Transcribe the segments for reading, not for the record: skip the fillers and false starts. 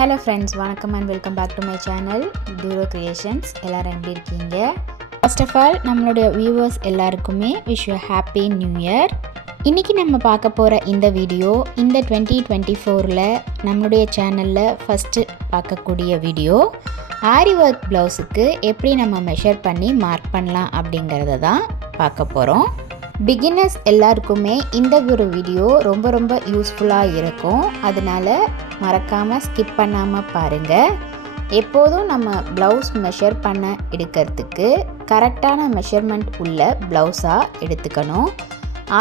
Hello friends, welcome and welcome back to my channel Duro Creations. எல்லாரும் எப்படி இருக்கீங்க? First of all, நம்மளுடைய viewers எல்லாருக்குமே wish you a happy new year. இன்னைக்கு நம்ம பார்க்க போற இந்த வீடியோ இந்த 2024ல நம்மளுடைய சேனல்ல ஃபர்ஸ்ட் பார்க்கக்கூடிய வீடியோ Aariwork blouseக்கு எப்படி நம்ம மெஷர் பண்ணி மார்க் பண்ணலாம் அப்படிங்கறத தான் பார்க்க போறோம். பிகினர்ஸ் எல்லாருக்குமே இந்த ஒரு வீடியோ ரொம்ப யூஸ்ஃபுல்லாக இருக்கும். அதனால மறக்காமல் ஸ்கிப் பண்ணாமல் பாருங்கள். எப்போதும் நம்ம ப்ளவுஸ் மெஷர் பண்ண எடுக்கிறதுக்கு கரெக்டான மெஷர்மெண்ட் உள்ள ப்ளவுஸாக எடுத்துக்கணும்.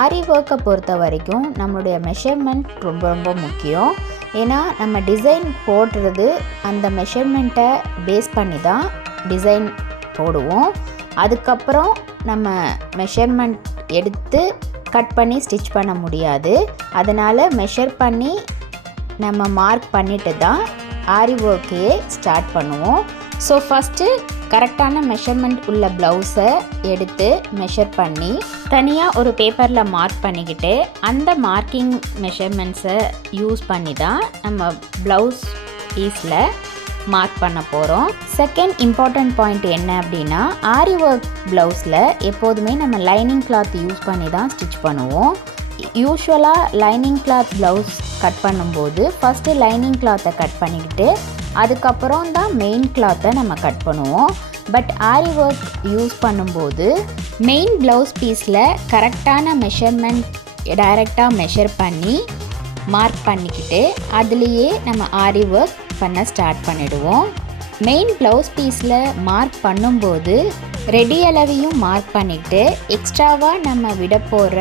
ஆரி ஒர்க்கை பொறுத்த வரைக்கும் நம்மளுடைய மெஷர்மெண்ட் ரொம்ப முக்கியம். ஏன்னா நம்ம டிசைன் போடுறது அந்த மெஷர்மெண்ட்டை பேஸ் பண்ணி தான் டிசைன் போடுவோம். அதுக்கப்புறம் நம்ம மெஷர்மெண்ட் எடுத்து கட் பண்ணி ஸ்டிச் பண்ண முடியாது. அதனால் மெஷர் பண்ணி நம்ம மார்க் பண்ணிட்டு தான் ஆரி ஒர்க்கே ஸ்டார்ட் பண்ணுவோம். ஸோ ஃபஸ்ட்டு கரெக்டான மெஷர்மெண்ட் உள்ள ப்ளவுஸை எடுத்து மெஷர் பண்ணி தனியாக ஒரு பேப்பரில் மார்க் பண்ணிக்கிட்டு அந்த மார்க்கிங் மெஷர்மெண்ட்ஸை யூஸ் பண்ணி தான் நம்ம ப்ளவுஸ் பீஸில் மார்க் பண்ண போகிறோம். செகண்ட் இம்பார்ட்டண்ட் பாயிண்ட் என்ன அப்படின்னா, ஆரி ஒர்க் ப்ளவுஸில் எப்போதுமே நம்ம லைனிங் கிளாத் யூஸ் பண்ணி தான் ஸ்டிச் பண்ணுவோம். யூஸ்வலாக லைனிங் கிளாத் ப்ளவுஸ் கட் பண்ணும்போது ஃபஸ்ட்டு லைனிங் கிளாத்தை கட் பண்ணிக்கிட்டு அதுக்கப்புறம் தான் மெயின் கிளாத்தை நம்ம கட் பண்ணுவோம். பட் ஆரி ஒர்க் யூஸ் பண்ணும்போது மெயின் ப்ளவுஸ் பீஸில் கரெக்டான மெஷர்மெண்ட் டைரெக்டாக மெஷர் பண்ணி மார்க் பண்ணிக்கிட்டு அதுலேயே நம்ம ஆரி ஒர்க் பண்ண ஸ்டார்ட் பண்ணிடுவோம். மெயின் ப்ளவுஸ் பீஸில் மார்க் பண்ணும்போது ரெடி அளவையும் மார்க் பண்ணிவிட்டு எக்ஸ்ட்ராவாக நம்ம விட போகிற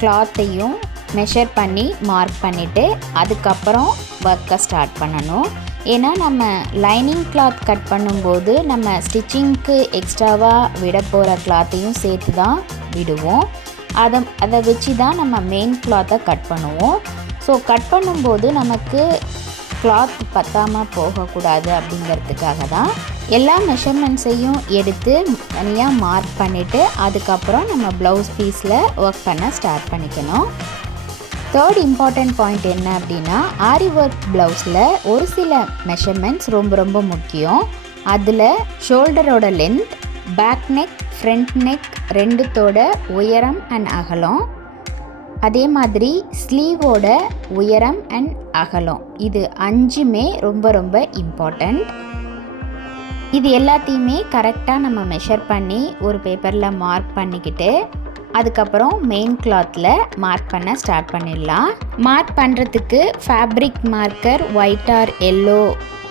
கிளாத்தையும் மெஷர் பண்ணி மார்க் பண்ணிவிட்டு அதுக்கப்புறம் ஒர்க்கை ஸ்டார்ட் பண்ணணும். ஏன்னா நம்ம லைனிங் கிளாத் கட் பண்ணும்போது நம்ம ஸ்டிச்சிங்க்கு எக்ஸ்ட்ராவாக விட போகிற கிளாத்தையும் சேர்த்து தான் விடுவோம். அதை வச்சு தான் நம்ம மெயின் கிளாத்தை கட் பண்ணுவோம். ஸோ கட் பண்ணும்போது நமக்கு கிளாத் பத்தாமல் போகக்கூடாது அப்படிங்கிறதுக்காக தான் எல்லா மெஷர்மெண்ட்ஸையும் எடுத்து தனியாக மார்க் பண்ணிவிட்டு அதுக்கப்புறம் நம்ம ப்ளவுஸ் பீஸில் ஒர்க் பண்ண ஸ்டார்ட் பண்ணிக்கணும். தேர்ட் இம்பார்ட்டண்ட் பாயிண்ட் என்ன அப்படின்னா, ஆரி ஒர்க் ப்ளவுஸில் ஒரு சில மெஷர்மெண்ட்ஸ் ரொம்ப முக்கியம். அதில் ஷோல்டரோட length, back neck, front neck ரெண்டுத்தோட உயரம் அண்ட் அகலம், அதே மாதிரி ஸ்லீவோட உயரம் அண்ட் அகலம், இது அஞ்சுமே ரொம்ப இம்பார்ட்டண்ட். இது எல்லாத்தையுமே கரெக்டாக நம்ம மெஷர் பண்ணி ஒரு பேப்பரில் மார்க் பண்ணிக்கிட்டு அதுக்கப்புறம் மெயின் கிளாத்தில் மார்க் பண்ண ஸ்டார்ட் பண்ணிடலாம். மார்க் பண்ணுறதுக்கு fabric marker white R yellow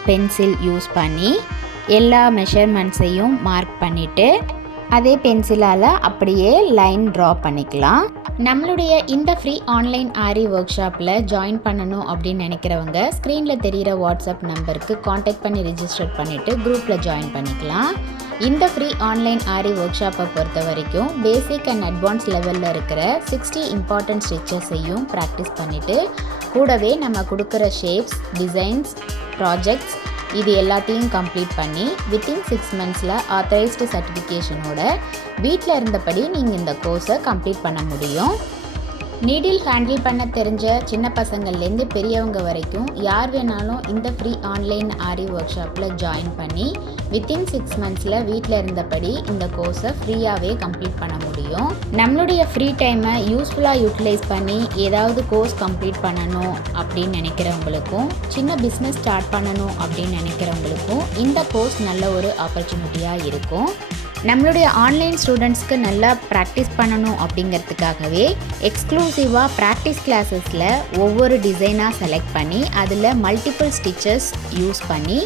pencil use பண்ணி எல்லா மெஷர்மெண்ட்ஸையும் மார்க் பண்ணிவிட்டு அதே பென்சிலால் அப்படியே லைன் ட்ரா பண்ணிக்கலாம். நம்மளுடைய இந்த ஃப்ரீ ஆன்லைன் ஆரி ஒர்க் ஷாப்பில் ஜாயின் பண்ணணும் அப்படின்னு நினைக்கிறவங்க ஸ்க்ரீனில் தெரிகிற வாட்ஸ்அப் நம்பருக்கு காண்டாக்ட் பண்ணி ரிஜிஸ்டர் பண்ணிவிட்டு குரூப்பில் ஜாயின் பண்ணிக்கலாம். இந்த ஃப்ரீ ஆன்லைன் ஆரி ஒர்க் ஷாப்பை பொறுத்த வரைக்கும் பேசிக் அண்ட் அட்வான்ஸ் லெவலில் இருக்கிற 60 இம்பார்ட்டன்ட் ஸ்டிச்சஸையும் ப்ராக்டிஸ் பண்ணிவிட்டு கூடவே நம்ம கொடுக்குற ஷேப்ஸ், டிசைன்ஸ், ப்ராஜெக்ட்ஸ் இது எல்லாத்தையும் கம்ப்ளீட் பண்ணி வித்தின் 6 மந்த்ஸில் ஆத்தரைஸ்டு சர்டிஃபிகேஷனோட வீட்டில் இருந்தபடி நீங்கள் இந்த கோர்ஸை கம்ப்ளீட் பண்ண முடியும். நீடில் ஹேண்டில் பண்ண தெரிஞ்ச சின்ன பசங்கள்லேருந்து பெரியவங்க வரைக்கும் யார் வேணாலும் இந்த ஃப்ரீ ஆன்லைன் ஆரி ஒர்க் ஷாப்பில் ஜாயின் பண்ணி வித்தின் 6 மந்த்ஸில் வீட்டில் இருந்தபடி இந்த கோர்ஸை ஃப்ரீயாகவே கம்ப்ளீட் பண்ண முடியும். நம்மளுடைய ஃப்ரீ டைமை யூஸ்ஃபுல்லாக யூட்டிலைஸ் பண்ணி ஏதாவது கோர்ஸ் கம்ப்ளீட் பண்ணணும் அப்படின்னு நினைக்கிறவங்களுக்கும் சின்ன பிஸ்னஸ் ஸ்டார்ட் பண்ணணும் அப்படின்னு நினைக்கிறவங்களுக்கும் இந்த கோர்ஸ் நல்ல ஒரு ஆப்பர்ச்சுனிட்டியாக இருக்கும். நம்மளுடைய ஆன்லைன் ஸ்டூடெண்ட்ஸ்க்கு நல்லா ப்ராக்டிஸ் பண்ணணும் அப்படிங்கிறதுக்காகவே எக்ஸ்க்ளூசிவாக ப்ராக்டிஸ் கிளாஸஸில் ஒவ்வொரு டிசைனாக செலக்ட் பண்ணி அதில் மல்டிபிள் ஸ்டிச்சஸ் யூஸ் பண்ணி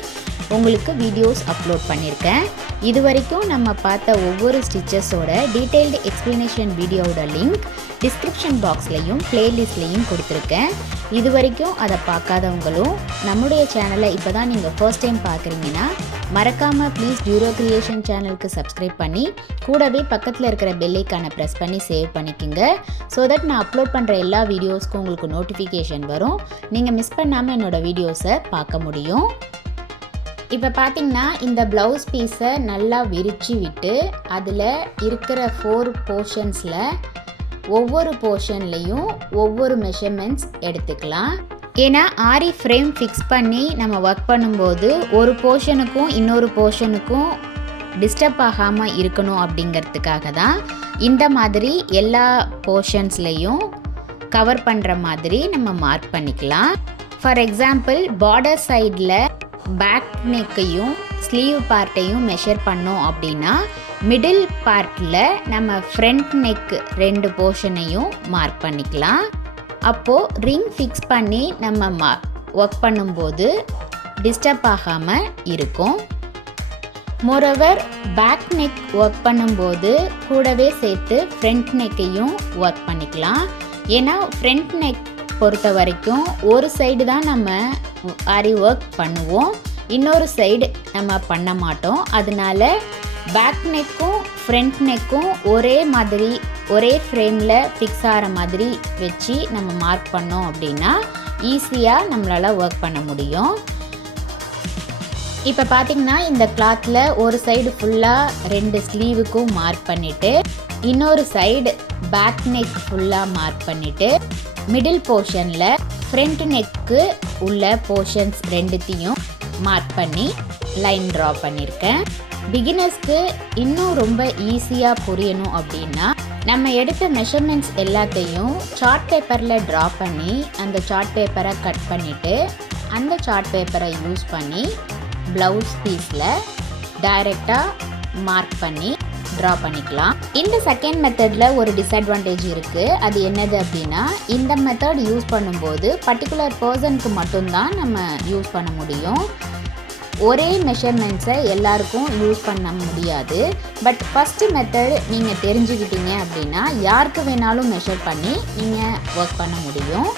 உங்களுக்கு வீடியோஸ் அப்லோட் பண்ணியிருக்கேன். இது வரைக்கும் நம்ம பார்த்த ஒவ்வொரு ஸ்டிச்சஸோட டீட்டெயில்டு எக்ஸ்ப்ளனேஷன் வீடியோவோட லிங்க் டிஸ்கிரிப்ஷன் பாக்ஸ்லையும் ப்ளேலிஸ்ட்லையும் கொடுத்துருக்கேன். இது வரைக்கும் அதை பார்க்காதவங்களும் நம்முடைய சேனலை இப்போ தான் நீங்கள் ஃபர்ஸ்ட் டைம் பார்க்குறீங்கன்னா மறக்காமல் ப்ளீஸ் டியூரோ கிரியேஷன் சேனலுக்கு சப்ஸ்கிரைப் பண்ணி கூடவே பக்கத்தில் இருக்கிற பெல் ஐக்கானை ப்ரெஸ் பண்ணி சேவ் பண்ணிக்கோங்க. ஸோ தட் நான் அப்லோட் பண்ணுற எல்லா வீடியோஸ்க்கும் உங்களுக்கு நோட்டிஃபிகேஷன் வரும். நீங்கள் மிஸ் பண்ணாமல் என்னோடய வீடியோஸை பார்க்க முடியும். இப்போ பார்த்தீங்கன்னா இந்த ப்ளவுஸ் பீஸை நல்லா விரித்து விட்டு அதில் இருக்கிற 4 போர்ஷன்ஸில் ஒவ்வொரு போர்ஷன்லேயும் ஒவ்வொரு மெஷர்மெண்ட்ஸ் எடுத்துக்கலாம். ஏன்னா ஆரி ஃப்ரேம் ஃபிக்ஸ் பண்ணி நம்ம ஒர்க் பண்ணும்போது ஒரு போர்ஷனுக்கும் இன்னொரு போர்ஷனுக்கும் டிஸ்டர்ப் ஆகாமல் இருக்கணும் அப்படிங்கிறதுக்காக தான் இந்த மாதிரி எல்லா போர்ஷன்ஸ்லேயும் கவர் பண்ணுற மாதிரி நம்ம மார்க் பண்ணிக்கலாம். ஃபார் எக்ஸாம்பிள் பார்டர் சைடில் பேக் நெக்கையும் ஸ்லீவ் பார்ட்டையும் மெஷர் பண்ணோம் அப்படின்னா மிடில் பார்ட்டில் நம்ம ஃப்ரண்ட் நெக் 2 போர்ஷனையும் மார்க் பண்ணிக்கலாம். அப்போது ரிங் ஃபிக்ஸ் பண்ணி நம்ம ஒர்க் பண்ணும்போது டிஸ்டர்ப் ஆகாமல் இருக்கும். மோரோவர் பேக் நெக் ஒர்க் பண்ணும்போது கூடவே சேர்த்து ஃப்ரண்ட் நெக்கையும் ஒர்க் பண்ணிக்கலாம். ஏன்னா ஃப்ரண்ட் நெக் பொறுத்த வரைக்கும் ஒரு சைடு தான் நம்ம ஆரி ஒர்க் பண்ணுவோம், இன்னொரு சைடு நம்ம பண்ண மாட்டோம். அதனால பேக் நெக்கும் ஃப்ரண்ட் நெக்கும் ஒரே மாதிரி ஒரே ஃப்ரேமில் ஃபிக்ஸ் ஆகிற மாதிரி வச்சு நம்ம மார்க் பண்ணோம் அப்படின்னா ஈஸியாக நம்மளால் ஒர்க் பண்ண முடியும். இப்போ பார்த்திங்கன்னா இந்த கிளாத்தில் ஒரு சைடு ஃபுல்லாக 2 ஸ்லீவுக்கும் மார்க் பண்ணிவிட்டு இன்னொரு சைடு பேக் நெக் ஃபுல்லாக மார்க் பண்ணிவிட்டு மிடில் போர்ஷனில் ஃப்ரண்ட் நெக்கு உள்ள போர்ஷன்ஸ் 2த்தையும் மார்க் பண்ணி லைன் ட்ரா பண்ணியிருக்கேன். பிகினர்ஸ்க்கு இன்னும் ரொம்ப ஈஸியாக புரியணும் அப்படின்னா நம்ம எடுத்த மெஷர்மெண்ட்ஸ் எல்லாத்தையும் சார்ட் பேப்பரில் ட்ரா பண்ணி அந்த சார்ட் பேப்பரை கட் பண்ணிவிட்டு அந்த சார்ட் பேப்பரை யூஸ் பண்ணி ப்ளவுஸ் பீஸில் டைரெக்டாக மார்க் பண்ணி ட்ரா பண்ணிக்கலாம். இந்த செகண்ட் மெத்தடில் ஒரு டிஸ்அட்வான்டேஜ் இருக்குது. அது என்னது அப்படின்னா இந்த மெத்தட் யூஸ் பண்ணும்போது பர்டிகுலர் பர்சனுக்கு மட்டும்தான் நம்ம யூஸ் பண்ண முடியும். ஒரே மெஷர்மெண்ட்ஸை எல்லாருக்கும் யூஸ் பண்ண முடியாது. பட் ஃபஸ்ட்டு மெத்தட் நீங்கள் தெரிஞ்சுக்கிட்டீங்க அப்படின்னா யாருக்கு வேணாலும் மெஷர் பண்ணி நீங்கள் ஒர்க் பண்ண முடியும்.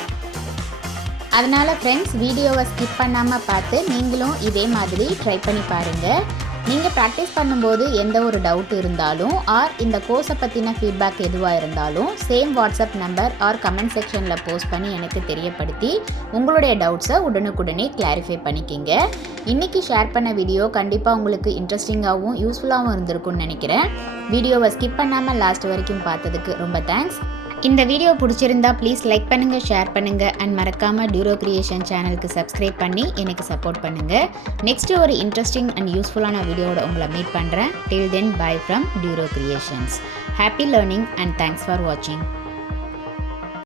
அதனால் ஃப்ரெண்ட்ஸ், வீடியோவை ஸ்கிப் பண்ணாமல் பார்த்து நீங்களும் இதே மாதிரி ட்ரை பண்ணி பாருங்கள். நீங்கள் ப்ராக்டிஸ் பண்ணும்போது எந்த ஒரு டவுட் இருந்தாலும் ஆர் இந்த கோர்ஸை பற்றின ஃபீட்பேக் எதுவாக இருந்தாலும் same WhatsApp number or comment செக்ஷனில் போஸ்ட் பண்ணி எனக்கு தெரியப்படுத்தி உங்களுடைய டவுட்ஸை உடனுக்குடனே கிளாரிஃபை பண்ணிக்கிங்க. இன்றைக்கி ஷேர் பண்ண வீடியோ கண்டிப்பாக உங்களுக்கு இன்ட்ரெஸ்டிங்காகவும் யூஸ்ஃபுல்லாகவும் இருந்திருக்கும்னு நினைக்கிறேன். வீடியோவை ஸ்கிப் பண்ணாமல் லாஸ்ட் வரைக்கும் பார்த்ததுக்கு ரொம்ப தேங்க்ஸ். இந்த வீடியோ பிடிச்சிருந்தா ப்ளீஸ் லைக் பண்ணுங்கள், ஷேர் பண்ணுங்கள் அண்ட் மறக்காமல் டியூரோ கிரியேஷன் சேனலுக்கு சப்ஸ்கிரைப் பண்ணி எனக்கு சப்போர்ட் பண்ணுங்கள். நெக்ஸ்ட்டு ஒரு இன்ட்ரெஸ்டிங் அண்ட் யூஸ்ஃபுல்லான வீடியோவோட உங்களை மீட் பண்ணுறேன். டில் தென் பை ஃப்ரம் டியூரோ creations. Happy learning and thanks for வாட்சிங்.